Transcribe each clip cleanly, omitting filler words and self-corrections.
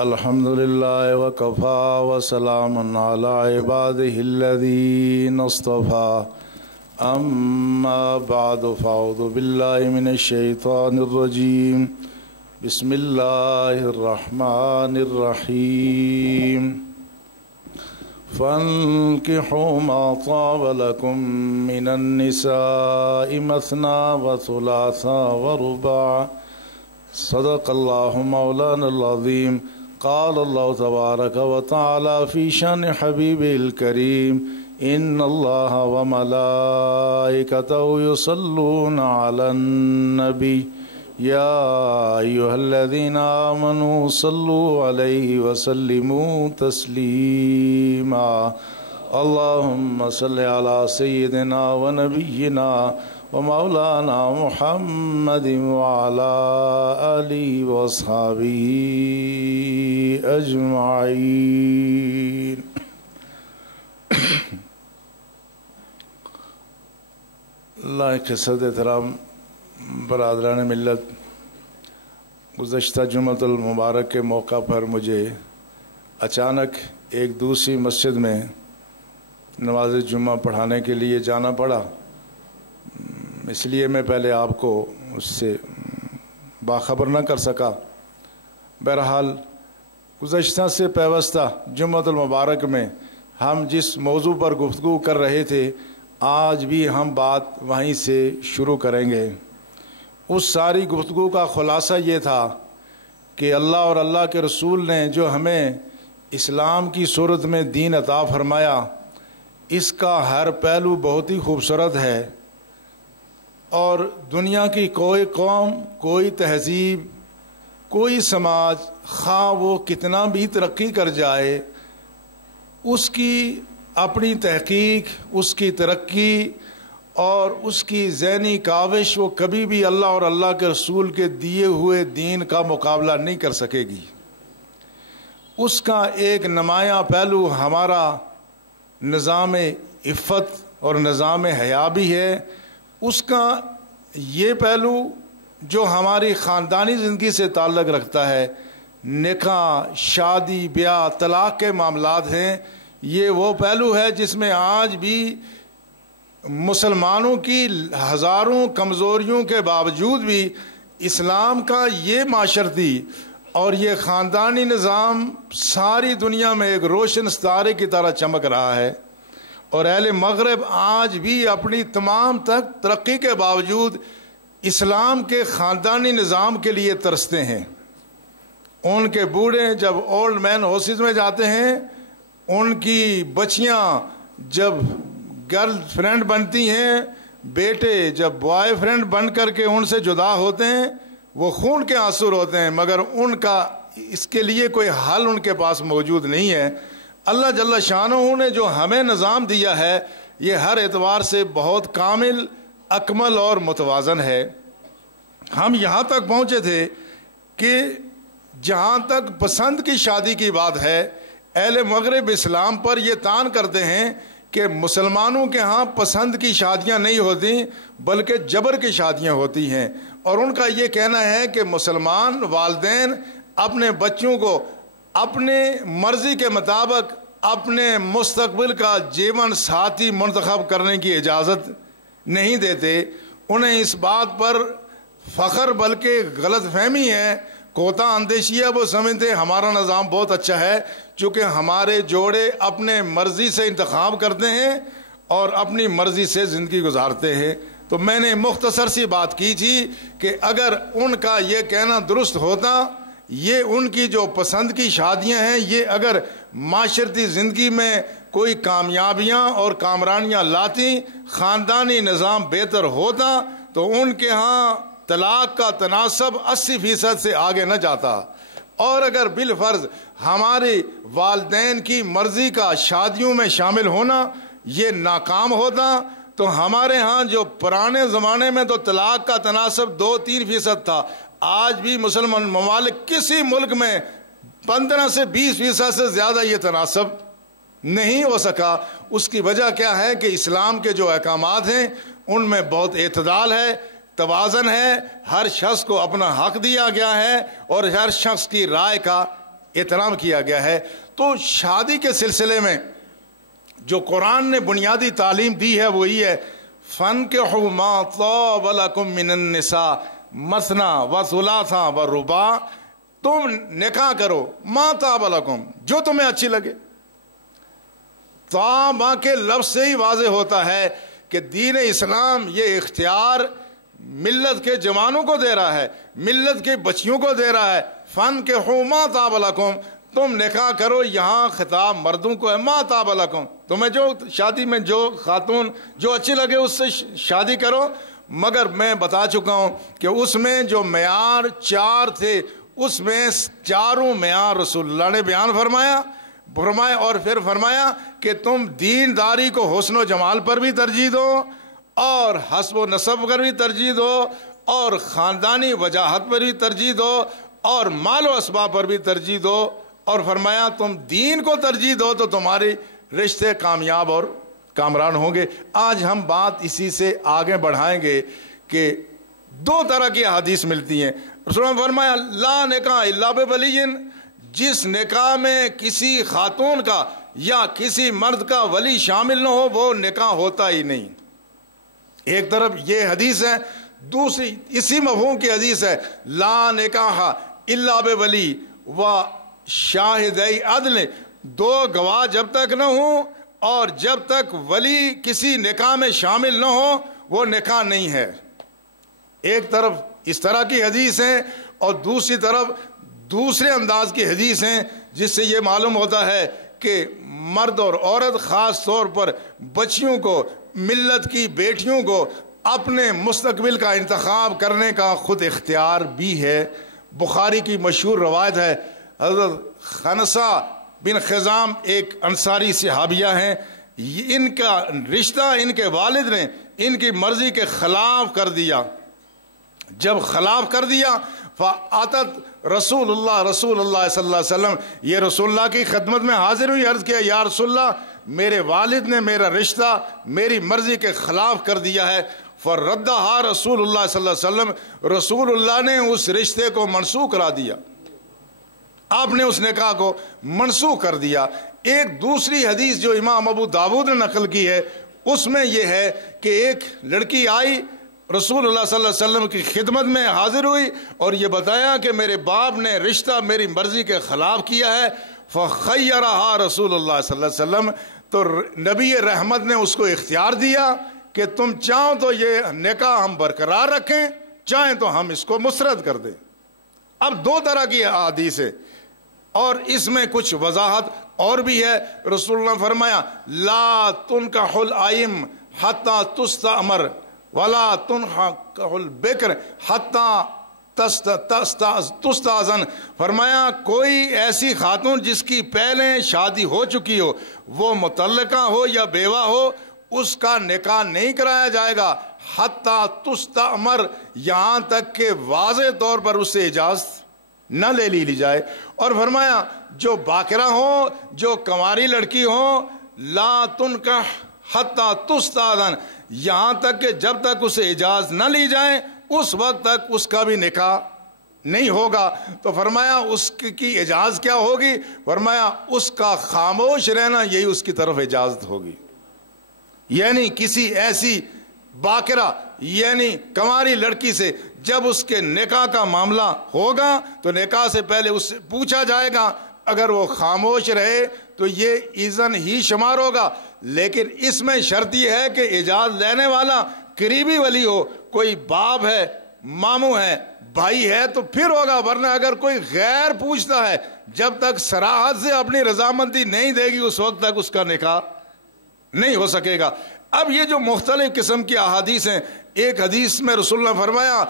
الحمدللہ وکفا وسلام علی عبادہ الذین اصطفیٰ اما بعد فاعوذ باللہ من الشیطان الرجیم بسم اللہ الرحمن الرحیم فانكحوا ما طاب لكم من النساء مثنى وثلاث ورباع صدق الله مولانا العظيم قال الله تبارك وتعالى في شان حبيبه الكريم إن الله وملائكته يصلون على النبي يا أيها الذين آمنوا صلوا عليه وسلموا تسليما اللهم صل على سيدنا ونبينا ومولانا محمد وعلى آله وأصحابه أجمعين لائق صدر احترام برادران ملت، گزشتہ جمعۃ المبارک کے موقع پر مجھے اچانک ایک دوسری مسجد میں نماز جمعہ پڑھانے کے لیے جانا پڑا، اس لیے میں پہلے آپ کو اس سے باخبر نہ کر سکا۔ بہرحال گزشتہ سے پیوستہ جمعۃ المبارک میں ہم جس موضوع پر گفتگو کر رہے تھے آج بھی ہم بات وہیں سے شروع کریں گے۔ اس ساری گفتگو کا خلاصہ یہ تھا کہ اللہ اور اللہ کے رسول نے جو ہمیں اسلام کی صورت میں دین عطا فرمایا، اس کا ہر پہلو بہت ہی خوبصورت ہے، اور دنیا کی کوئی قوم، کوئی تہذیب، کوئی سماج، خواہ وہ کتنا بھی ترقی کر جائے، اس کی اپنی تحقیق، اس کی ترقی اور اس کی ذہنی کاوش وہ کبھی بھی اللہ اور اللہ کے رسول کے دیے ہوئے دین کا مقابلہ نہیں کر سکے گی۔ اس کا ایک نمایاں پہلو ہمارا نظام عفت اور نظام حیا بھی ہے۔ اس کا یہ پہلو جو ہماری خاندانی زندگی سے تعلق رکھتا ہے، نکاح، شادی، بیاہ، طلاق کے معاملات ہیں، یہ وہ پہلو ہے جس میں آج بھی مسلمانوں کی ہزاروں کمزوریوں کے باوجود بھی اسلام کا یہ معاشرتی اور یہ خاندانی نظام ساری دنیا میں ایک روشن ستارے کی طرح چمک رہا ہے، اور اہل مغرب آج بھی اپنی تمام تک ترقی کے باوجود اسلام کے خاندانی نظام کے لیے ترستے ہیں۔ ان کے بوڑھے جب اولڈ مین ہاؤسز میں جاتے ہیں، ان کی بچیاں جب گرل فرینڈ بنتی ہیں، بیٹے جب بوائے فرینڈ بن کر کے ان سے جدا ہوتے ہیں، وہ خون کے آنسو ہوتے ہیں، مگر ان کا اس کے لیے کوئی حل ان کے پاس موجود نہیں ہے۔ اللہ جل شانہ نے جو ہمیں نظام دیا ہے یہ ہر اعتبار سے بہت کامل، اکمل اور متوازن ہے۔ ہم یہاں تک پہنچے تھے کہ جہاں تک پسند کی شادی کی بات ہے، اہل مغرب اسلام پر یہ تان کرتے ہیں کہ مسلمانوں کے ہاں پسند کی شادیاں نہیں ہوتی بلکہ جبر کی شادیاں ہوتی ہیں، اور ان کا یہ کہنا ہے کہ مسلمان والدین اپنے بچوں کو اپنے مرضی کے مطابق اپنے مستقبل کا جیون ساتھی منتخب کرنے کی اجازت نہیں دیتے۔ انہیں اس بات پر فخر بلکہ غلط فہمی ہے، کوتا اندیشی ہے، وہ سمجھتے ہمارا نظام بہت اچھا ہے چونکہ ہمارے جوڑے اپنے مرضی سے انتخاب کرتے ہیں اور اپنی مرضی سے زندگی گزارتے ہیں۔ تو میں نے مختصر سی بات کی تھی کہ اگر ان کا یہ کہنا درست ہوتا، یہ ان کی جو پسند کی شادیاں ہیں یہ اگر معاشرتی زندگی میں کوئی کامیابیاں اور کامرانیاں لاتی، خاندانی نظام بہتر ہوتا، تو ان کے ہاں طلاق کا تناسب 80% سے آگے نہ جاتا، اور اگر بالفرض ہمارے والدین کی مرضی کا شادیوں میں شامل ہونا یہ ناکام ہوتا، تو ہمارے ہاں جو پرانے زمانے میں تو طلاق کا تناسب 2-3% تھا، آج بھی مسلمان ممالک کسی ملک میں 15 سے 20% سے زیادہ یہ تناسب نہیں ہو سکا۔ اس کی وجہ کیا ہے کہ اسلام کے جو احکامات ہیں ان میں بہت اعتدال ہے، توازن ہے، ہر شخص کو اپنا حق دیا گیا ہے اور ہر شخص کی رائے کا احترام کیا گیا ہے۔ تو شادی کے سلسلے میں جو قرآن نے بنیادی تعلیم دی ہے وہی ہے فَانكِحُوا مَا طَابَ لَكُم مِّنَ النِّسَاءِ مَثْنَىٰ وَثُلَاثَ وَرُبَاعَ، تم نکاح کرو مَا طَابَ لَكُم، جو تمہیں اچھی لگے۔ طابع کے لفظ سے ہی واضح ہوتا ہے کہ دین اسلام یہ اختیار ملت کے جوانوں کو دے رہا ہے، ملت کے بچیوں کو دے رہا ہے۔ فَانكِحُوا مَا طَابَ لَكُم، تم نکاح کرو، یہاں خطاب مردوں کو ہے، مَا طَابَ لَكُم، تمہیں جو شادی میں جو خاتون جو اچھی لگے اس سے شادی کرو۔ مگر میں بتا چکا ہوں کہ اس میں جو معیار 4 تھے، اس میں چاروں معیار رسول اللہ نے بیان فرمایا اور پھر فرمایا کہ تم دینداری کو حسن و جمال پر بھی ترجیح دو اور حسب و نسب پر بھی ترجیح دو اور خاندانی وجاہت پر بھی ترجیح دو اور مال و اسباب پر بھی ترجیح دو، اور فرمایا تم دین کو ترجیح دو تو تمہاری رشتے کامیاب اور کامران ہوں گے۔ آج ہم بات اسی سے آگے بڑھائیں گے کہ 2 طرح کی احادیث ملتی ہیں۔ رسول اللہ نے فرمایا لا نکاح الا بولی، جس نکاح میں کسی خاتون کا یا کسی مرد کا ولی شامل نہ ہو وہ نکاح ہوتا ہی نہیں۔ ایک طرف یہ حدیث ہے، دوسری اسی مفہوم کی حدیث ہے لا نکاح الا بولی و شاہدی عدل، 2 گواہ جب تک نہ ہوں اور جب تک ولی کسی نکاح میں شامل نہ ہو وہ نکاح نہیں ہے۔ ایک طرف اس طرح کی حدیث ہیں اور دوسری طرف دوسرے انداز کی حدیث ہیں، جس سے یہ معلوم ہوتا ہے کہ مرد اور عورت خاص طور پر بچیوں کو، ملت کی بیٹیوں کو اپنے مستقبل کا انتخاب کرنے کا خود اختیار بھی ہے۔ بخاری کی مشہور روایت ہے، حضرت خنسہ بن خزام ایک انصاری صحابیہ ہیں، ان کا رشتہ ان کے والد نے ان کی مرضی کے خلاف کر دیا۔ جب خلاف کر دیا فَأَتَتْ رسول اللہ صلی اللہ علیہ وسلم، یہ رسول اللہ کی خدمت میں حاضر ہوئی، عرض کیا یا رسول اللہ میرے والد نے میرا رشتہ میری مرضی کے خلاف کر دیا ہے۔ فَرَدَّهَا رسول اللہ صلی اللہ علیہ وسلم، رسول اللہ نے اس رشتے کو منسوخ کرا دیا، آپ نے اس نکاح کو منسوخ کر دیا۔ ایک دوسری حدیث جو امام ابو داود نے نقل کی ہے اس میں یہ ہے کہ ایک لڑکی آئی رسول اللہ صلی اللہ علیہ وسلم کی خدمت میں حاضر ہوئی اور یہ بتایا کہ میرے باپ نے رشتہ میری مرضی کے خلاف کیا ہے۔ فخیرہا رسول اللہ صلی اللہ علیہ وسلم، تو نبی رحمت نے اس کو اختیار دیا کہ تم چاہو تو یہ نکاح ہم برقرار رکھیں، چاہیں تو ہم اس کو مسرد کر دیں۔ اب 2 طرح کی احادیث ہے اور اس میں کچھ وضاحت اور بھی ہے۔ رسول اللہ نے فرمایا لا تنکح الائم حتی تستأمر ولا تنکح البکر حتی تستأذن، فرمایا کوئی ایسی خاتون جس کی پہلے شادی ہو چکی ہو، وہ مطلقہ ہو یا بیوہ ہو، اس کا نکاح نہیں کرایا جائے گا حتی تستأمر، یہاں تک کہ واضح طور پر اس سے اجازت نہ لے لی جائے۔ اور فرمایا جو باکرہ ہو، جو کنواری لڑکی ہو، لا تنکح حتی تستأذن، یہاں تک کہ جب تک اسے اجازت نہ لی جائے اس وقت تک اس کا بھی نکاح نہیں ہوگا۔ تو فرمایا اس کی اجازت کیا ہوگی؟ فرمایا اس کا خاموش رہنا یہی اس کی طرف اجازت ہوگی، یعنی کسی ایسی باکرہ یعنی کنواری لڑکی سے جب اس کے نکاح کا معاملہ ہوگا تو نکاح سے پہلے اس سے پوچھا جائے گا، اگر وہ خاموش رہے تو یہ اذن ہی شمار ہوگا، لیکن اس میں شرط یہ ہے کہ اجازت لینے والا قریبی ولی ہو، کوئی باپ ہے، ماموں ہے، بھائی ہے تو پھر ہوگا، ورنہ اگر کوئی غیر پوچھتا ہے جب تک صراحت سے اپنی رضامندی نہیں دے گی اس وقت تک اس کا نکاح نہیں ہو سکے گا۔ اب یہ جو مختلف قسم کی احادیث ہیں، ایک حدیث میں رسول اللہ نے فرمایا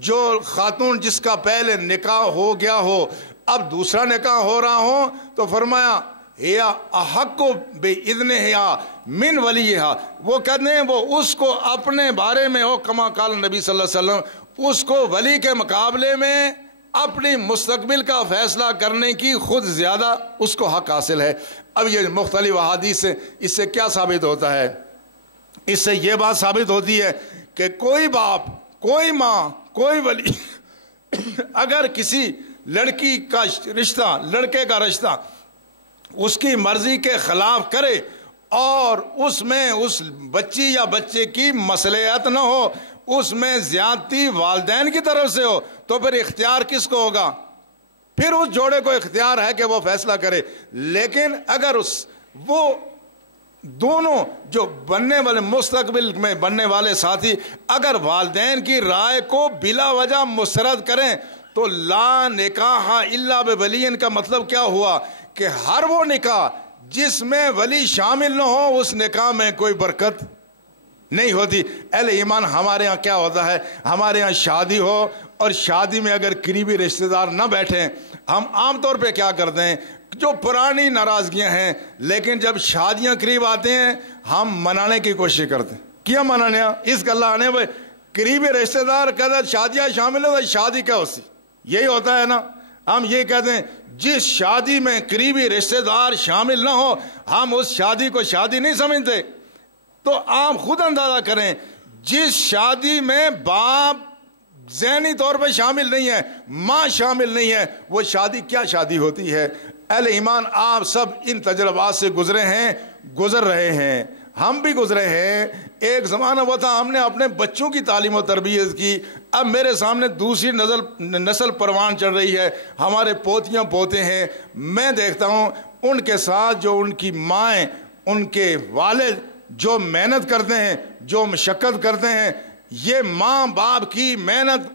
جو خاتون جس کا پہلے نکاح ہو گیا ہو اب دوسرا نکاح ہو رہا ہو تو فرمایا یا احق باذنہا من ولیہا، وہ کہتے ہیں وہ اس کو اپنے بارے میں ہو کما قال نبی صلی اللہ علیہ وسلم، اس کو ولی کے مقابلے میں اپنی مستقبل کا فیصلہ کرنے کی خود زیادہ اس کو حق حاصل ہے۔ اب یہ مختلف احادیث سے اس سے کیا ثابت ہوتا ہے؟ اس سے یہ بات ثابت ہوتی ہے کہ کوئی باپ کوئی ماں کوئی ولی اگر کسی لڑکی کا رشتہ لڑکے کا رشتہ اس کی مرضی کے خلاف کرے اور اس میں اس بچی یا بچے کی مصلحت نہ ہو، اس میں زیادتی والدین کی طرف سے ہو، تو پھر اختیار کس کو ہوگا؟ پھر اس جوڑے کو اختیار ہے کہ وہ فیصلہ کرے۔ لیکن اگر وہ دونوں جو بننے والے مستقبل میں بننے والے ساتھی اگر والدین کی رائے کو بلا وجہ مسترد کریں تو لا نکاح الا بولی کا مطلب کیا ہوا کہ ہر وہ نکاح جس میں ولی شامل نہ ہو اس نکاح میں کوئی برکت نہیں ہوتی۔ اہل ایمان، ہمارے ہاں کیا ہوتا ہے، ہمارے ہاں شادی ہو اور شادی میں اگر قریبی رشتہ دار نہ بیٹھیں، ہم عام طور پہ کیا کرتے ہیں، جو پرانی ناراضگیاں ہیں لیکن جب شادیاں قریب آتے ہیں ہم منانے کی کوشش کرتے ہیں۔ کیا منانے اس گلا آنے بھائی قریبی رشتہ دار کہتے شادیاں شامل ہو، شادی کیا ہوتی، یہی ہوتا ہے نا۔ ہم یہ کہتے ہیں جس شادی میں قریبی رشتہ دار شامل نہ ہو ہم اس شادی کو شادی نہیں سمجھتے۔ تو آپ خود اندازہ کریں، جس شادی میں باپ ذہنی طور پہ شامل نہیں ہے، ماں شامل نہیں ہے، وہ شادی کیا شادی ہوتی ہے؟ اہل ایمان، آپ سب ان تجربات سے گزرے ہیں، گزر رہے ہیں، ہم بھی گزرے ہیں۔ ایک زمانہ وہ تھا ہم نے اپنے بچوں کی تعلیم و تربیت کی، اب میرے سامنے دوسری نسل پروان چڑھ رہی ہے، ہمارے پوتیاں پوتے ہیں، میں دیکھتا ہوں ان کے ساتھ جو ان کی مائیں، ان کے والد جو محنت کرتے ہیں، جو مشقت کرتے ہیں، یہ ماں باپ کی محنت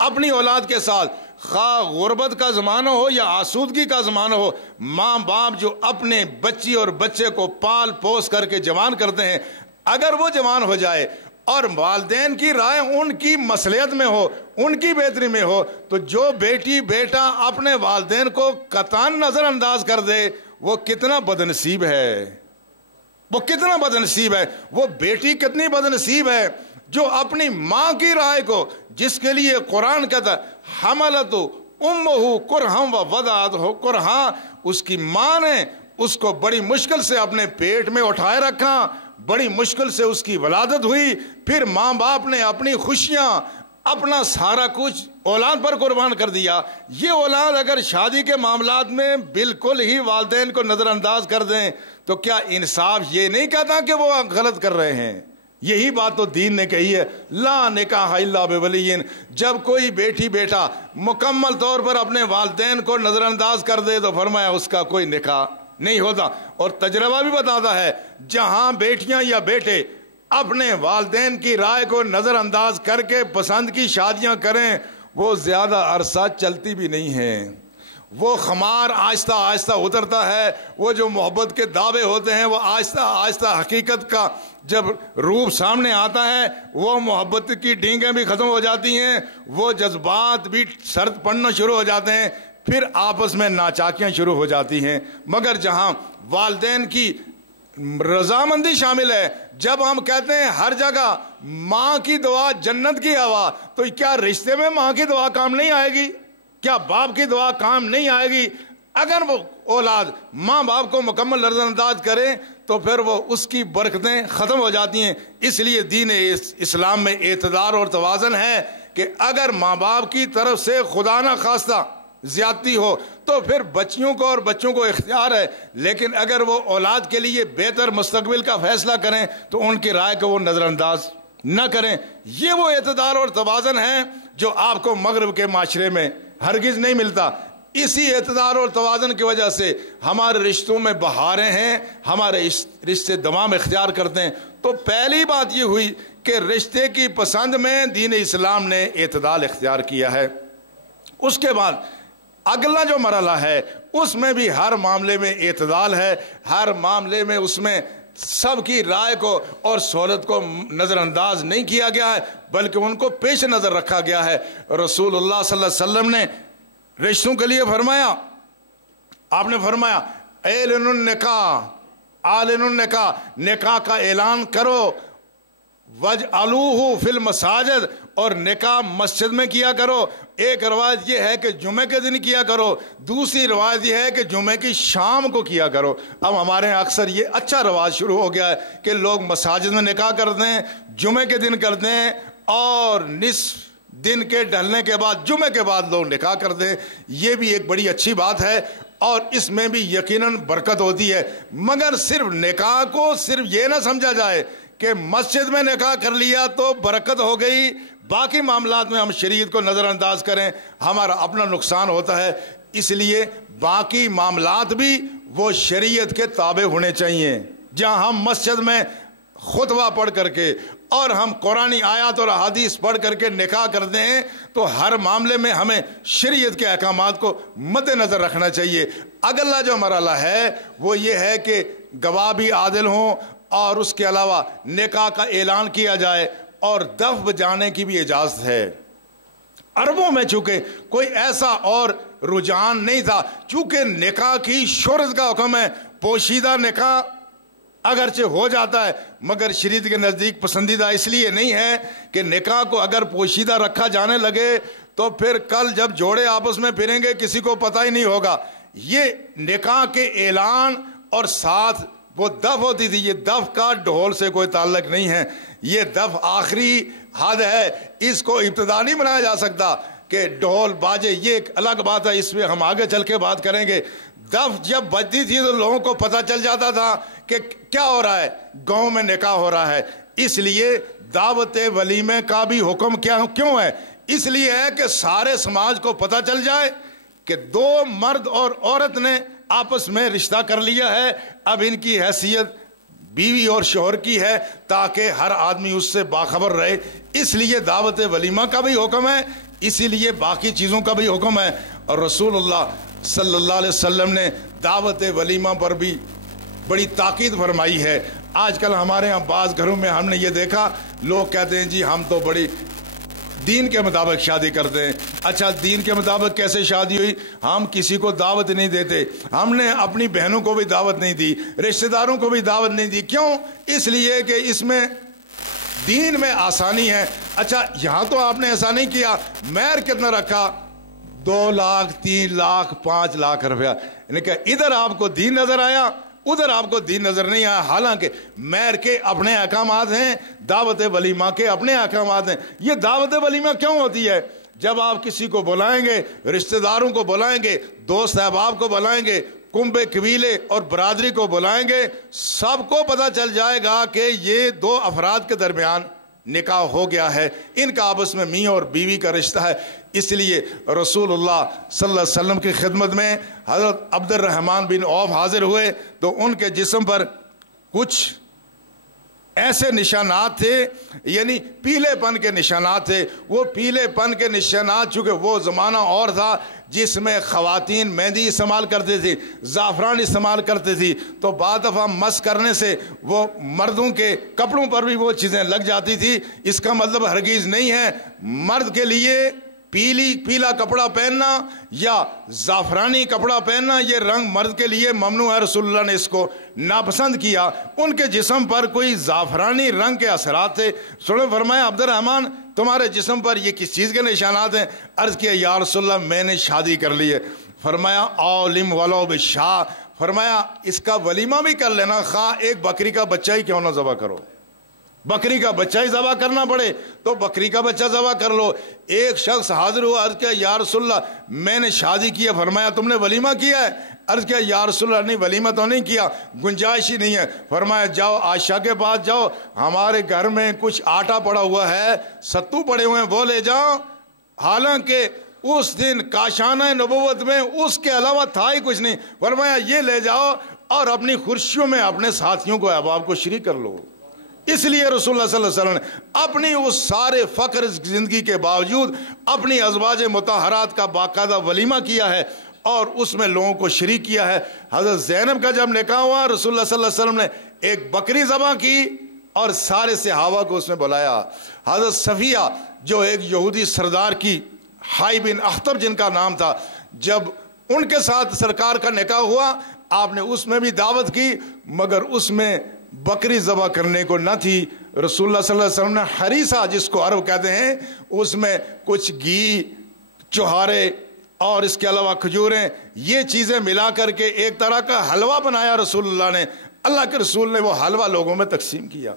اپنی اولاد کے ساتھ، خواہ غربت کا زمانہ ہو یا آسودگی کا زمانہ ہو، ماں باپ جو اپنے بچی اور بچے کو پال پوس کر کے جوان کرتے ہیں، اگر وہ جوان ہو جائے اور والدین کی رائے ان کی مصلحت میں ہو، ان کی بہتری میں ہو، تو جو بیٹی بیٹا اپنے والدین کو قطعاً نظر انداز کر دے وہ کتنا بدنصیب ہے، وہ کتنا بدنصیب ہے، وہ بیٹی کتنی بدنصیب ہے جو اپنی ماں کی رائے کو، جس کے لیے قرآن کہتا ہے حملت امہ کرہم و وضعت کرہا، اس کی ماں نے اس کو بڑی مشکل سے اپنے پیٹ میں اٹھائے رکھا، بڑی مشکل سے اس کی ولادت ہوئی، پھر ماں باپ نے اپنی خوشیاں اپنا سارا کچھ اولاد پر قربان کر دیا۔ یہ اولاد اگر شادی کے معاملات میں بالکل ہی والدین کو نظر انداز کر دیں تو کیا انصاف یہ نہیں کہتا کہ وہ غلط کر رہے ہیں؟ یہی بات تو دین نے کہی ہے، لا نکاح الا بولی۔ جب کوئی بیٹی بیٹا مکمل طور پر اپنے والدین کو نظر انداز کر دے تو فرمایا اس کا کوئی نکاح نہیں ہوتا۔ اور تجربہ بھی بتاتا ہے جہاں بیٹیاں یا بیٹے اپنے والدین کی رائے کو نظر انداز کر کے پسند کی شادیاں کریں وہ زیادہ عرصہ چلتی بھی نہیں ہیں، وہ خمار آہستہ آہستہ اترتا ہے، وہ جو محبت کے دعوے ہوتے ہیں وہ آہستہ آہستہ حقیقت کا جب روپ سامنے آتا ہے وہ محبت کی ڈینگیں بھی ختم ہو جاتی ہیں، وہ جذبات بھی سرد پڑنا شروع ہو جاتے ہیں، پھر آپس میں ناچاکیاں شروع ہو جاتی ہیں۔ مگر جہاں والدین کی رضامندی شامل ہے، جب ہم کہتے ہیں ہر جگہ ماں کی دعا جنت کی ہوا، تو کیا رشتے میں ماں کی دعا کام نہیں آئے گی؟ کیا باپ کی دعا کام نہیں آئے گی؟ اگر وہ اولاد ماں باپ کو مکمل نظر انداز کرے تو پھر وہ اس کی برکتیں ختم ہو جاتی ہیں۔ اس لیے دین اسلام میں اعتدال اور توازن ہے کہ اگر ماں باپ کی طرف سے خدا نہ خواستہ زیادتی ہو تو پھر بچیوں کو اور بچوں کو اختیار ہے، لیکن اگر وہ اولاد کے لیے بہتر مستقبل کا فیصلہ کریں تو ان کی رائے کو وہ نظر انداز نہ کریں۔ یہ وہ اعتدال اور توازن ہے جو آپ کو مغرب کے معاشرے میں ہرگز نہیں ملتا۔ اسی اعتدال اور توازن کی وجہ سے ہمارے رشتوں میں بہاریں ہیں، ہمارے رشتے دوام اختیار کرتے ہیں۔ تو پہلی بات یہ ہوئی کہ رشتے کی پسند میں دین اسلام نے اعتدال اختیار کیا ہے۔ اس کے بعد اگلا جو مرحلہ ہے اس میں بھی ہر معاملے میں اعتدال ہے، ہر معاملے میں اس میں سب کی رائے کو اور سہولت کو نظر انداز نہیں کیا گیا ہے بلکہ ان کو پیش نظر رکھا گیا ہے۔ رسول اللہ صلی اللہ علیہ وسلم نے رشتوں کے لیے فرمایا، آپ نے فرمایا اعلنوا النکاح، اعلنوا النکاح، نکاح کا اعلان کرو، وجعلوہ فی المساجد، اور نکاح مسجد میں کیا کرو۔ ایک روایت یہ ہے کہ جمعے کے دن کیا کرو، دوسری روایت یہ ہے کہ جمعے کی شام کو کیا کرو۔ اب ہمارے یہاں اکثر یہ اچھا رواج شروع ہو گیا ہے کہ لوگ مساجد میں نکاح کرتے ہیں، جمعے کے دن کرتے ہیں اور نصف دن کے ڈھلنے کے بعد جمعے کے بعد لوگ نکاح کر دیں، یہ بھی ایک بڑی اچھی بات ہے اور اس میں بھی یقیناً برکت ہوتی ہے۔ مگر صرف نکاح کو صرف یہ نہ سمجھا جائے کہ مسجد میں نکاح کر لیا تو برکت ہو گئی، باقی معاملات میں ہم شریعت کو نظر انداز کریں، ہمارا اپنا نقصان ہوتا ہے۔ اس لیے باقی معاملات بھی وہ شریعت کے تابع ہونے چاہیے۔ جہاں ہم مسجد میں خطبہ پڑھ کر کے اور ہم قرآنی آیات اور احادیث پڑھ کر کے نکاح کرتے ہیں تو ہر معاملے میں ہمیں شریعت کے احکامات کو مد نظر رکھنا چاہیے۔ اگلا جو مرحلہ ہے وہ یہ ہے کہ گواہ بھی عادل ہوں اور اس کے علاوہ نکاح کا اعلان کیا جائے اور دف بجانے کی بھی اجازت ہے۔ عربوں میں چونکہ کوئی ایسا اور رجحان نہیں تھا، چونکہ نکاح کی شہرت کا حکم ہے، پوشیدہ نکاح اگرچہ ہو جاتا ہے مگر شریعت کے نزدیک پسندیدہ اس لیے نہیں ہے کہ نکاح کو اگر پوشیدہ رکھا جانے لگے تو پھر کل جب جوڑے آپس میں پھریں گے کسی کو پتہ ہی نہیں ہوگا۔ یہ نکاح کے اعلان اور ساتھ وہ دف ہوتی تھی، یہ دف کا ڈھول سے کوئی تعلق نہیں ہے، یہ دف آخری حد ہے، اس کو ابتدا نہیں بنایا جا سکتا کہ ڈھول باجے، یہ ایک الگ بات ہے، اس میں ہم آگے چل کے بات کریں گے۔ دف جب بجتی تھی تو لوگوں کو پتہ چل جاتا تھا کہ کیا ہو رہا ہے، گاؤں میں نکاح ہو رہا ہے۔ اس لیے دعوت ولیمے کا بھی حکم کیوں ہے؟ اس لیے ہے کہ سارے سماج کو پتہ چل جائے کہ دو مرد اور عورت نے آپس میں رشتہ کر لیا ہے، اب ان کی حیثیت بیوی اور شوہر کی ہے تاکہ ہر آدمی اس سے باخبر رہے۔ اس لیے دعوت ولیمہ کا بھی حکم ہے، اسی لیے باقی چیزوں کا بھی حکم ہے۔ اور رسول اللہ صلی اللہ علیہ وسلم نے دعوت ولیمہ پر بھی بڑی تاکید فرمائی ہے۔ آج کل ہمارے ہاں بعض گھروں میں ہم نے یہ دیکھا، لوگ کہتے ہیں جی ہم تو بڑی دین کے مطابق شادی کرتے ہیں۔ اچھا دین کے مطابق کیسے شادی ہوئی؟ ہم کسی کو دعوت نہیں دیتے، ہم نے اپنی بہنوں کو بھی دعوت نہیں دی، رشتہ داروں کو بھی دعوت نہیں دی۔ کیوں؟ اس لیے کہ اس میں دین میں آسانی ہے۔ اچھا یہاں تو آپ نے ایسا نہیں کیا، مہر کتنا رکھا؟ 2 لاکھ 3 لاکھ 5 لاکھ روپیہ، یعنی کہ ادھر آپ کو دین نظر آیا ادھر آپ کو دین نظر نہیں آیا۔ حالانکہ مہر کے اپنے احکامات ہیں، دعوت ولیمہ کے اپنے احکامات ہیں۔ یہ دعوت ولیمہ کیوں ہوتی ہے؟ جب آپ کسی کو بلائیں گے، رشتہ داروں کو بلائیں گے، دوست احباب کو بلائیں گے، کنبے قبیلے اور برادری کو بلائیں گے، سب کو پتہ چل جائے گا کہ یہ 2 افراد کے درمیان نکاح ہو گیا ہے، ان کا آپس میں میاں اور بیوی کا رشتہ ہے۔ اس لیے رسول اللہ صلی اللہ علیہ وسلم کی خدمت میں حضرت عبد الرحمن بن عوف حاضر ہوئے تو ان کے جسم پر کچھ ایسے نشانات تھے، یعنی پیلے پن کے نشانات تھے۔ وہ پیلے پن کے نشانات چونکہ وہ زمانہ اور تھا جس میں خواتین مہندی استعمال کرتے تھے، زعفران استعمال کرتے تھی، تو بعض دفعہ مس کرنے سے وہ مردوں کے کپڑوں پر بھی وہ چیزیں لگ جاتی تھی۔ اس کا مطلب ہرگز نہیں ہے مرد کے لیے پیلا کپڑا پہننا یا زعفرانی کپڑا پہننا یہ رنگ مرد کے لیے ممنوع ہے، رسول اللہ نے اس کو ناپسند کیا۔ ان کے جسم پر کوئی زعفرانی رنگ کے اثرات تھے۔ سنو فرمایا عبد الرحمن تمہارے جسم پر یہ کس چیز کے نشانات ہیں؟ عرض کیا یا رسول اللہ میں نے شادی کر لی ہے۔ فرمایا اولم ولو بشاء، فرمایا اس کا ولیمہ بھی کر لینا، خواہ ایک بکری کا بچہ ہی کیوں نہ ذبح کرو، بکری کا بچہ ہی ذبح کرنا پڑے تو بکری کا بچہ ذبح کر لو۔ ایک شخص حاضر ہوا، عرض کیا یا رسول اللہ میں نے شادی کی ہے۔ فرمایا تم نے ولیمہ کیا ہے؟ عرض کیا یا رسول اللہ نہیں ولیمہ تو نہیں کیا، گنجائش ہی نہیں ہے۔ فرمایا جاؤ عائشہ کے پاس جاؤ، ہمارے گھر میں کچھ آٹا پڑا ہوا ہے، ستو پڑے ہوئے ہیں، وہ لے جاؤ۔ حالانکہ اس دن کاشانہ نبوت میں اس کے علاوہ تھا ہی کچھ نہیں۔ فرمایا یہ لے جاؤ اور اپنی خوشیوں میں اپنے ساتھیوں کو احباب کو شریک کر لو۔ اس لیے رسول اللہ صلی اللہ علیہ وسلم نے اپنی اس سارے فقر زندگی کے باوجود اپنی ازواج مطہرات کا باقاعدہ ولیمہ کیا ہے اور اس میں لوگوں کو شریک کیا ہے۔ حضرت زینب کا جب نکاح ہوا رسول اللہ صلی اللہ علیہ وسلم نے ایک بکری ذبح کی اور سارے صحابہ کو اس میں بلایا۔ حضرت صفیہ جو ایک یہودی سردار کی حائی بن اخطب جن کا نام تھا، جب ان کے ساتھ سرکار کا نکاح ہوا آپ نے اس میں بھی دعوت کی، مگر اس میں بکری ذبح کرنے کو نہ تھی۔ رسول اللہ صلی اللہ علیہ وسلم نے حریصہ جس کو عرب کہتے ہیں اس میں کچھ گھی، چوہارے اور اس کے علاوہ کھجوریں، یہ چیزیں ملا کر کے ایک طرح کا حلوہ بنایا رسول اللہ نے۔ اللہ کے رسول نے وہ حلوہ لوگوں میں تقسیم کیا۔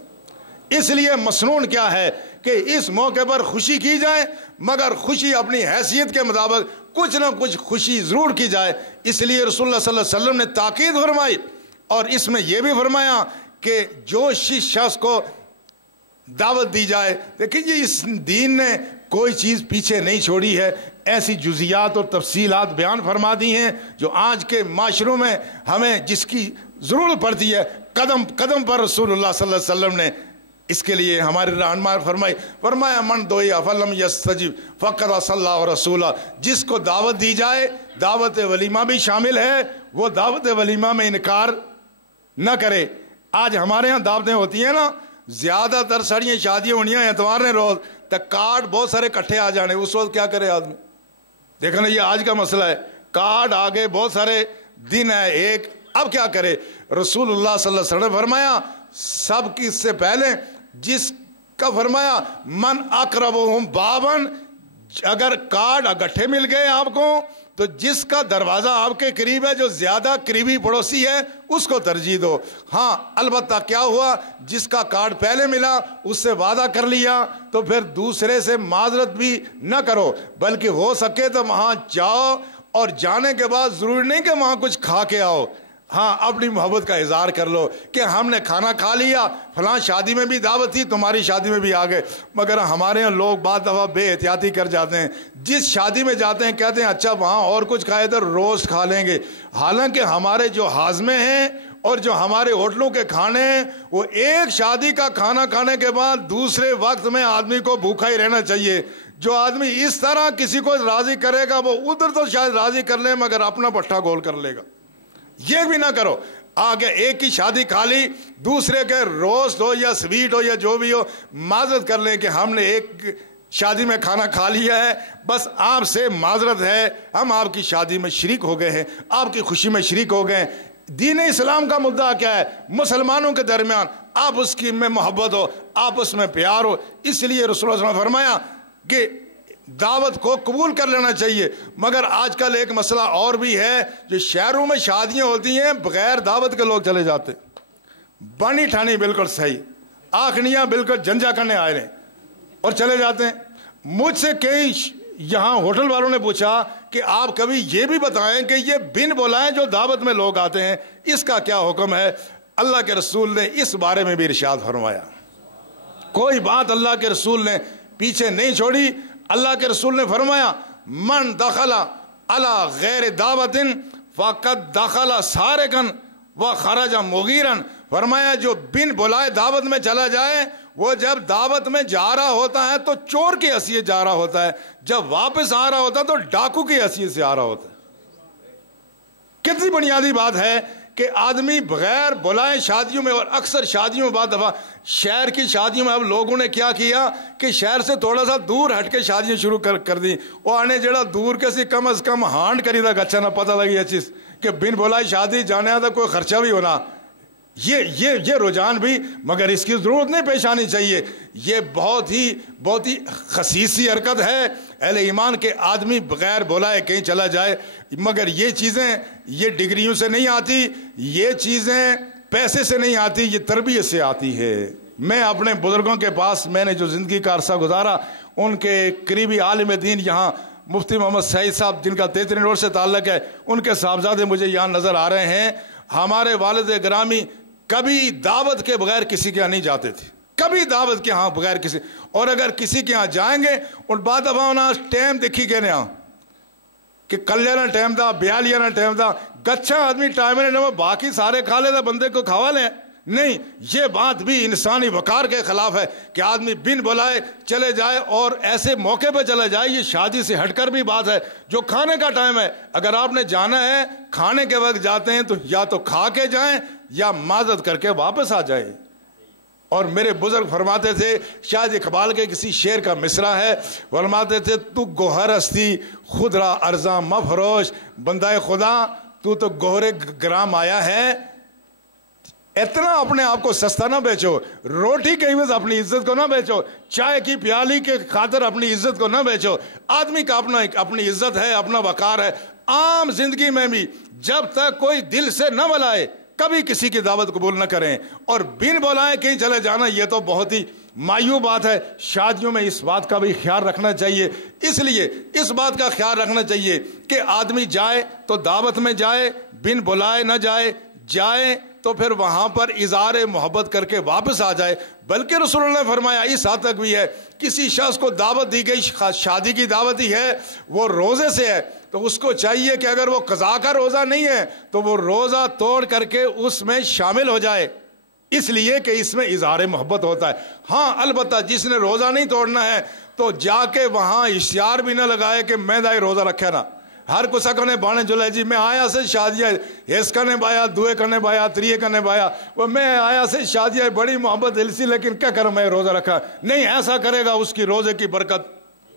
اس لیے مسنون کیا ہے کہ اس موقع پر خوشی کی جائے، مگر خوشی اپنی حیثیت کے مطابق کچھ نہ کچھ خوشی ضرور کی جائے۔ اس لیے رسول اللہ صلی اللہ علیہ وسلم نے تاکید فرمائی، اور اس میں یہ بھی فرمایا کہ جو شخص کو دعوت دی جائے، دیکھیں جی اس دین نے کوئی چیز پیچھے نہیں چھوڑی ہے، ایسی جزیات اور تفصیلات بیان فرما دی ہیں جو آج کے معاشروں میں ہمیں جس کی ضرورت پڑتی ہے، قدم قدم پر رسول اللہ صلی اللہ علیہ وسلم نے اس کے لیے ہماری رہنمائی فرمایا من دعی فلم یستجب فقد عصی اللہ رسولہ، جس کو دعوت دی جائے، دعوت ولیمہ بھی شامل ہے، وہ دعوت ولیمہ میں انکار نہ کرے۔ آج ہمارے ہاں دعوتیں ہوتی ہیں نا، زیادہ تر ساڑیاں شادیاں ہونیاں اتوار نے روز تک کارڈ بہت سارے کٹھے آ جانے، اس وقت کیا کرے آدمی؟ دیکھو نا یہ آج کا مسئلہ ہے، کارڈ آگے بہت سارے دن ہے ایک، اب کیا کرے؟ رسول اللہ صلی اللہ علیہ وسلم نے فرمایا سب کی سے پہلے جس کا فرمایا من اقربہم بابن، اگر کارڈ اگٹھے مل گئے آپ کو تو جس کا دروازہ آپ کے قریب ہے، جو زیادہ قریبی پڑوسی ہے، اس کو ترجیح دو۔ ہاں البتہ کیا ہوا، جس کا کارڈ پہلے ملا اس سے وعدہ کر لیا تو پھر دوسرے سے معذرت بھی نہ کرو، بلکہ ہو سکے تو وہاں جاؤ، اور جانے کے بعد ضروری نہیں کہ وہاں کچھ کھا کے آؤ، ہاں اپنی محبت کا اظہار کر لو کہ ہم نے کھانا کھا لیا، فلاں شادی میں بھی دعوت تھی، تمہاری شادی میں بھی آ گئے۔ مگر ہمارے یہاں لوگ بعض دفعہ بے احتیاطی کر جاتے ہیں، جس شادی میں جاتے ہیں کہتے ہیں اچھا وہاں اور کچھ کھائے تو روسٹ کھا لیں گے، حالانکہ ہمارے جو ہاضمے ہیں اور جو ہمارے ہوٹلوں کے کھانے ہیں، وہ ایک شادی کا کھانا کھانے کے بعد دوسرے وقت میں آدمی کو بھوکا ہی رہنا چاہیے۔ جو آدمی اس طرح کسی کو راضی کرے گا، وہ ادھر تو شاید راضی کر لے مگر اپنا پٹھا گول کر لے گا۔ یہ بھی نہ کرو، آگے ایک کی شادی کھا لی، دوسرے کے روسٹ ہو یا سویٹ ہو یا جو بھی ہو، معذرت کر لیں کہ ہم نے ایک شادی میں کھانا کھا لیا ہے، بس آپ سے معذرت ہے، ہم آپ کی شادی میں شریک ہو گئے ہیں، آپ کی خوشی میں شریک ہو گئے ہیں۔ دین اسلام کا مدعا کیا ہے؟ مسلمانوں کے درمیان آپس کی میں محبت ہو، آپس میں پیار ہو۔ اس لیے رسول اللہ صلی اللہ علیہ وسلم نے فرمایا کہ دعوت کو قبول کر لینا چاہیے۔ مگر آج کل ایک مسئلہ اور بھی ہے، جو شہروں میں شادیاں ہوتی ہیں بغیر دعوت کے لوگ چلے جاتے، بانی ٹھانی بالکل صحیح، آخنیاں بالکل جنجا کرنے آئے ہیں اور چلے جاتے ہیں۔ مجھ سے کئی یہاں ہوٹل والوں نے پوچھا کہ آپ کبھی یہ بھی بتائیں کہ یہ بن بلائیں جو دعوت میں لوگ آتے ہیں، اس کا کیا حکم ہے؟ اللہ کے رسول نے اس بارے میں بھی ارشاد فرمایا، کوئی بات اللہ کے رسول نے پیچھے نہیں چھوڑی۔ اللہ کے رسول نے فرمایا من دخل علی غیر دعوت فقد دخل سارقا وخرج مغیرا، فرمایا جو بن بلائے دعوت میں چلا جائے، وہ جب دعوت میں جا رہا ہوتا ہے تو چور کی حیثیت جا رہا ہوتا ہے، جب واپس آ رہا ہوتا ہے تو ڈاکو کی حیثیت سے آ رہا ہوتا ہے۔ کتنی بنیادی بات ہے کہ آدمی بغیر بلائے شادیوں میں، اور اکثر شادیوں میں بعض دفعہ شہر کی شادیوں میں اب لوگوں نے کیا کیا کہ شہر سے تھوڑا سا دور ہٹ کے شادیاں شروع کر دی، وہ آنے جڑا دور کے سی کم از کم ہانڈ کری تک اچھا نہ پتہ لگی یہ چیز کہ بن بلائی شادی جانے آتا کوئی خرچہ بھی ہونا، یہ رجحان بھی، مگر اس کی ضرورت نہیں پیش آنی چاہیے۔ یہ بہت ہی خسیسی حرکت ہے اہل ایمان کے آدمی بغیر بلائے کہیں چلا جائے۔ مگر یہ چیزیں یہ ڈگریوں سے نہیں آتی، یہ چیزیں پیسے سے نہیں آتی، یہ تربیت سے آتی ہے۔ میں اپنے بزرگوں کے پاس میں نے جو زندگی کا عرصہ گزارا، ان کے قریبی عالم دین یہاں مفتی محمد سعید صاحب جن کا 33 روڈ سے تعلق ہے، ان کے صاحبزادے مجھے یہاں نظر آ رہے ہیں۔ ہمارے والد گرامی کبھی دعوت کے بغیر کسی کے یہاں نہیں جاتے تھے، کبھی دعوت کے ہاں بغیر کسی، اور اگر کسی کے ہاں جائیں گے اور بعد دفعہ انہاں ٹائم دیکھی کہ نہ کہ کلیاں ٹائم دا بیالیاں ٹائم دا گچھا آدمی ٹائم نے باقی سارے کھا لے دا بندے کو کھوا لیں، نہیں، یہ بات بھی انسانی وقار کے خلاف ہے کہ آدمی بن بلائے چلے جائے اور ایسے موقع پہ چلے جائے۔ یہ شادی سے ہٹ کر بھی بات ہے، جو کھانے کا ٹائم ہے، اگر آپ نے جانا ہے کھانے کے وقت جاتے ہیں تو یا تو کھا کے جائیں یا معذرت کر کے واپس آ جائیں۔ اور میرے بزرگ فرماتے تھے، شاید اقبال کے کسی شعر کا مصرع ہے، فرماتے تھے تو گوہر ہستی خود را ارزاں مفروش، بندہ خدا تو گوہر گرام آیا ہے، اتنا اپنے آپ کو سستا نہ بیچو، روٹی کے عوض اپنی عزت کو نہ بیچو، چائے کی پیالی کے خاطر اپنی عزت کو نہ بیچو۔ آدمی کا اپنی عزت ہے، اپنا وقار ہے۔ عام زندگی میں بھی جب تک کوئی دل سے نہ بلائے، کبھی کسی کی دعوت قبول نہ کریں، اور بن بلائے کہیں چلے جانا یہ تو بہت ہی مایوب بات ہے۔ شادیوں میں اس بات کا بھی خیال رکھنا چاہیے، اس لیے اس بات کا خیال رکھنا چاہیے کہ آدمی جائے تو دعوت میں جائے، بن بلائے نہ جائے تو پھر وہاں پر اظہار محبت کر کے واپس آ جائے۔ بلکہ رسول اللہ نے فرمایا اس حد تک بھی ہے، کسی شخص کو دعوت دی گئی، شادی کی دعوت ہی ہے، وہ روزے سے ہے، تو اس کو چاہیے کہ اگر وہ قضا کا روزہ نہیں ہے تو وہ روزہ توڑ کر کے اس میں شامل ہو جائے، اس لیے کہ اس میں اظہار محبت ہوتا ہے۔ ہاں البتہ جس نے روزہ نہیں توڑنا ہے تو جا کے وہاں اشتہار بھی نہ لگائے کہ میں دائی روزہ رکھے نا، ہر کسا کنے بانے جلے جی میں آیا سے شادیہ اس کنے بایا، دوے کنے بایا، تریے کنے بایا، وہ میں آیا سے شادیہ بڑی محبت دل سی، لیکن کیا کروں میں روزہ رکھا نہیں، ایسا کرے گا اس کی روزے کی برکت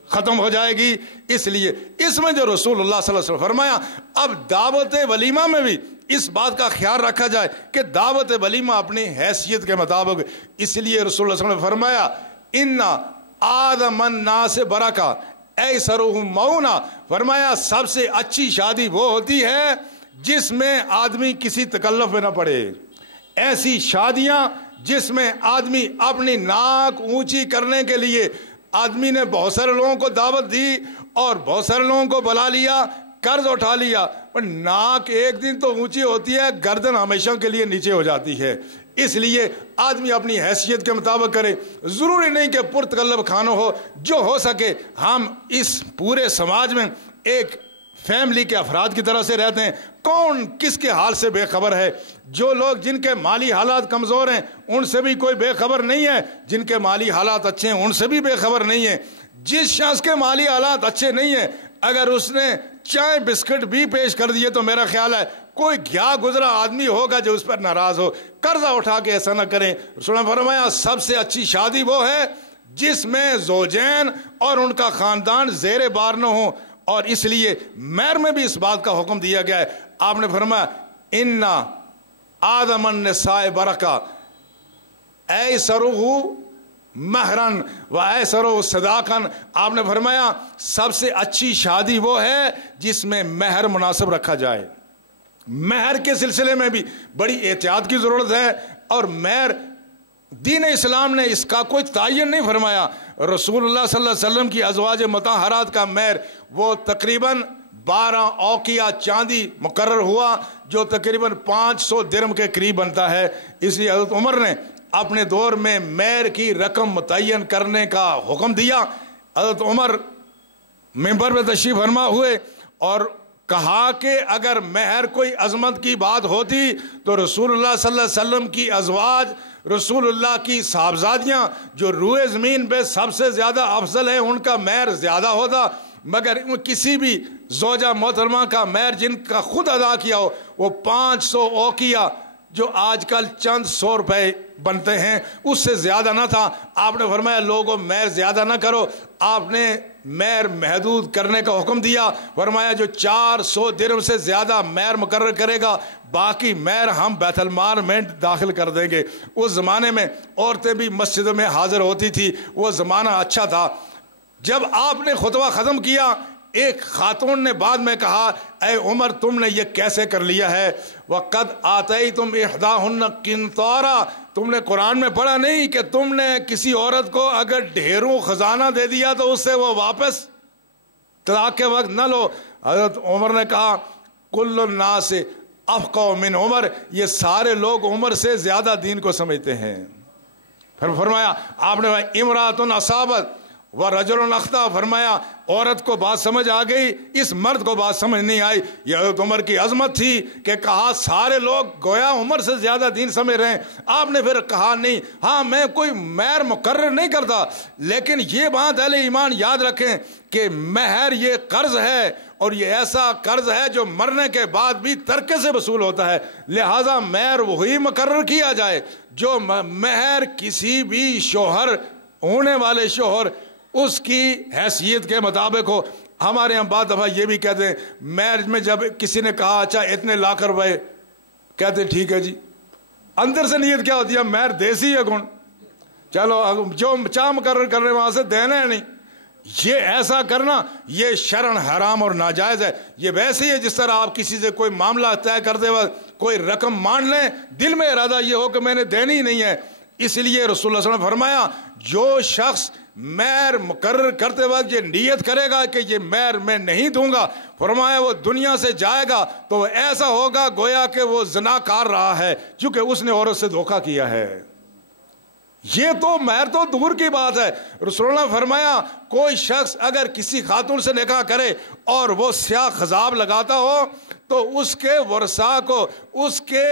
ختم ہو جائے گی۔ اس لیے اس میں جو رسول اللہ صلی اللہ علیہ وسلم فرمایا، اب دعوت ولیمہ میں بھی اس بات کا خیال رکھا جائے کہ دعوت ولیمہ اپنی حیثیت کے مطابق، اس لیے رسول اللہ صلی اللہ علیہ وسلم نے فرمایا ان آدم الناس برکہ ایسرہم مونا، فرمایا سب سے اچھی شادی وہ ہوتی ہے جس میں آدمی کسی تکلف میں نہ پڑے۔ ایسی شادیاں جس میں آدمی اپنی ناک اونچی کرنے کے لیے آدمی نے بہت سارے لوگوں کو دعوت دی اور بہت سارے لوگوں کو بلا لیا، قرض اٹھا لیا، پر ناک ایک دن تو اونچی ہوتی ہے، گردن ہمیشہ کے لیے نیچے ہو جاتی ہے۔ اس لیے آدمی اپنی حیثیت کے مطابق کرے، ضروری نہیں کہ پرتکلف کھانا ہو، جو ہو سکے۔ ہم اس پورے سماج میں ایک فیملی کے افراد کی طرح سے رہتے ہیں، کون کس کے حال سے بے خبر ہے؟ جو لوگ جن کے مالی حالات کمزور ہیں ان سے بھی کوئی بے خبر نہیں ہے، جن کے مالی حالات اچھے ہیں ان سے بھی بے خبر نہیں ہے۔ جس شخص کے مالی حالات اچھے نہیں ہیں اگر اس نے چائے بسکٹ بھی پیش کر دیے تو میرا خیال ہے کوئی گیا گزرا آدمی ہوگا جو اس پر ناراض ہو۔ قرضہ اٹھا کے ایسا نہ کریں۔ رسول اللہ نے فرمایا سب سے اچھی شادی وہ ہے جس میں زوجین اور ان کا خاندان زیر بار نہ ہو، اور اس لیے مہر میں بھی اس بات کا حکم دیا گیا ہے۔ آپ نے فرمایا ان آدم النساء برکہ ایسرہ مہرن و ایسرہ صداقن، آپ نے فرمایا سب سے اچھی شادی وہ ہے جس میں مہر مناسب رکھا جائے۔ مہر کے سلسلے میں بھی بڑی احتیاط کی ضرورت ہے، اور مہر دین اسلام نے اس کا کوئی تعین نہیں فرمایا۔ رسول اللہ صلی اللہ علیہ وسلم کی ازواج مطہرات کا مہر وہ تقریباً 12 اوقیہ چاندی مقرر ہوا، جو تقریباً 500 درہم کے قریب بنتا ہے۔ اس لیے حضرت عمر نے اپنے دور میں مہر کی رقم متعین کرنے کا حکم دیا۔ حضرت عمر منبر پہ تشریف فرما ہوئے اور کہا کہ اگر مہر کوئی عظمت کی بات ہوتی تو رسول اللہ صلی اللہ علیہ وسلم کی ازواج، رسول اللہ کی صاحبزادیاں جو روئے زمین پہ سب سے زیادہ افضل ہیں، ان کا مہر زیادہ ہوتا، مگر کسی بھی زوجہ محترمہ کا مہر جن کا خود ادا کیا ہو وہ 500 اوقیہ جو آج کل چند 100 روپے بنتے ہیں اس سے زیادہ نہ تھا۔ آپ نے فرمایا لوگوں مہر زیادہ نہ کرو، آپ نے مہر محدود کرنے کا حکم دیا۔ فرمایا جو 400 درہم سے زیادہ مہر مقرر کرے گا باقی مہر ہم بیت المال میں داخل کر دیں گے۔ اس زمانے میں عورتیں بھی مسجدوں میں حاضر ہوتی تھی، وہ زمانہ اچھا تھا۔ جب آپ نے خطبہ ختم کیا ایک خاتون نے بعد میں کہا اے عمر تم نے یہ کیسے کر لیا ہے؟ وَقَدْ آتَيْتُمْ إِحْدَاهُنَّ قِنْطَارًا، تم نے قرآن میں پڑھا نہیں کہ تم نے کسی عورت کو اگر ڈھیروں خزانہ دے دیا تو اس سے وہ واپس طلاق کے وقت نہ لو؟ حضرت عمر نے کہا کل الناس افقہ من عمر، یہ سارے لوگ عمر سے زیادہ دین کو سمجھتے ہیں۔ پھر فرمایا آپ نے امرأۃ اصابت ورجل اخطا، فرمایا عورت کو بات سمجھ آ گئی، اس مرد کو بات سمجھ نہیں آئی۔ یہ حضرت عمر کی عظمت تھی کہ کہا سارے لوگ گویا عمر سے زیادہ دین سمجھ رہے ہیں۔ آپ نے پھر کہا نہیں، ہاں میں کوئی مہر مقرر نہیں کرتا، لیکن یہ بات اہل ایمان یاد رکھیں کہ مہر یہ قرض ہے، اور یہ ایسا قرض ہے جو مرنے کے بعد بھی ترکے سے وصول ہوتا ہے، لہٰذا مہر وہی مقرر کیا جائے جو مہر کسی بھی شوہر ہونے والے شوہر اس کی حیثیت کے مطابق ہو۔ ہمارے یہاں بعض دفعہ یہ بھی کہتے ہیں میرج میں جب کسی نے کہا اچھا اتنے لاکھ روپے، کہتے ہیں ٹھیک ہے جی، اندر سے نیت کیا ہوتی ہے مہر دیسی ہے کون، چلو جو چاہ مقرر کر رہے وہاں سے دینا ہے نہیں۔ یہ ایسا کرنا یہ شرعاً حرام اور ناجائز ہے۔ یہ ویسے ہی ہے جس طرح آپ کسی سے کوئی معاملہ طے کرتے وقت کوئی رقم مان لیں، دل میں ارادہ یہ ہو کہ میں نے دینی ہی نہیں ہے، اس لیے رسول اللہ صلی اللہ علیہ وسلم نے فرمایا جو شخص مہر مقرر کرتے وقت یہ نیت کرے گا کہ یہ مہر میں نہیں دوں گا، فرمایا وہ دنیا سے جائے گا تو ایسا ہوگا گویا کہ وہ زناکار رہا ہے، چونکہ اس نے عورت سے دھوکہ کیا ہے۔ یہ تو مہر تو دور کی بات ہے، رسول اللہ نے فرمایا کوئی شخص اگر کسی خاتون سے نکاح کرے اور وہ سیاہ خضاب لگاتا ہو تو اس کے ورثاء کو، اس کے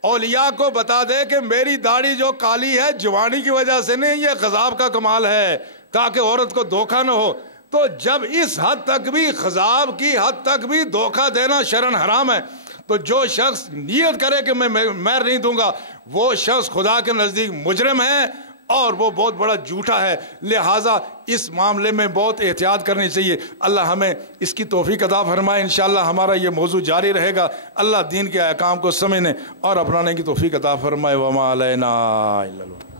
اولیاء کو بتا دے کہ میری داڑھی جو کالی ہے جوانی کی وجہ سے نہیں، یہ خضاب کا کمال ہے، تاکہ عورت کو دھوکہ نہ ہو۔ تو جب اس حد تک بھی، خضاب کی حد تک بھی دھوکہ دینا شرعاً حرام ہے، تو جو شخص نیت کرے کہ میں مہر نہیں دوں گا وہ شخص خدا کے نزدیک مجرم ہے اور وہ بہت بڑا جھوٹا ہے۔ لہٰذا اس معاملے میں بہت احتیاط کرنی چاہیے۔ اللہ ہمیں اس کی توفیق عطا فرمائے۔ انشاءاللہ ہمارا یہ موضوع جاری رہے گا۔ اللہ دین کے احکام کو سمجھنے اور اپنانے کی توفیق عطا فرمائے۔ وما علینا الا البلاغ۔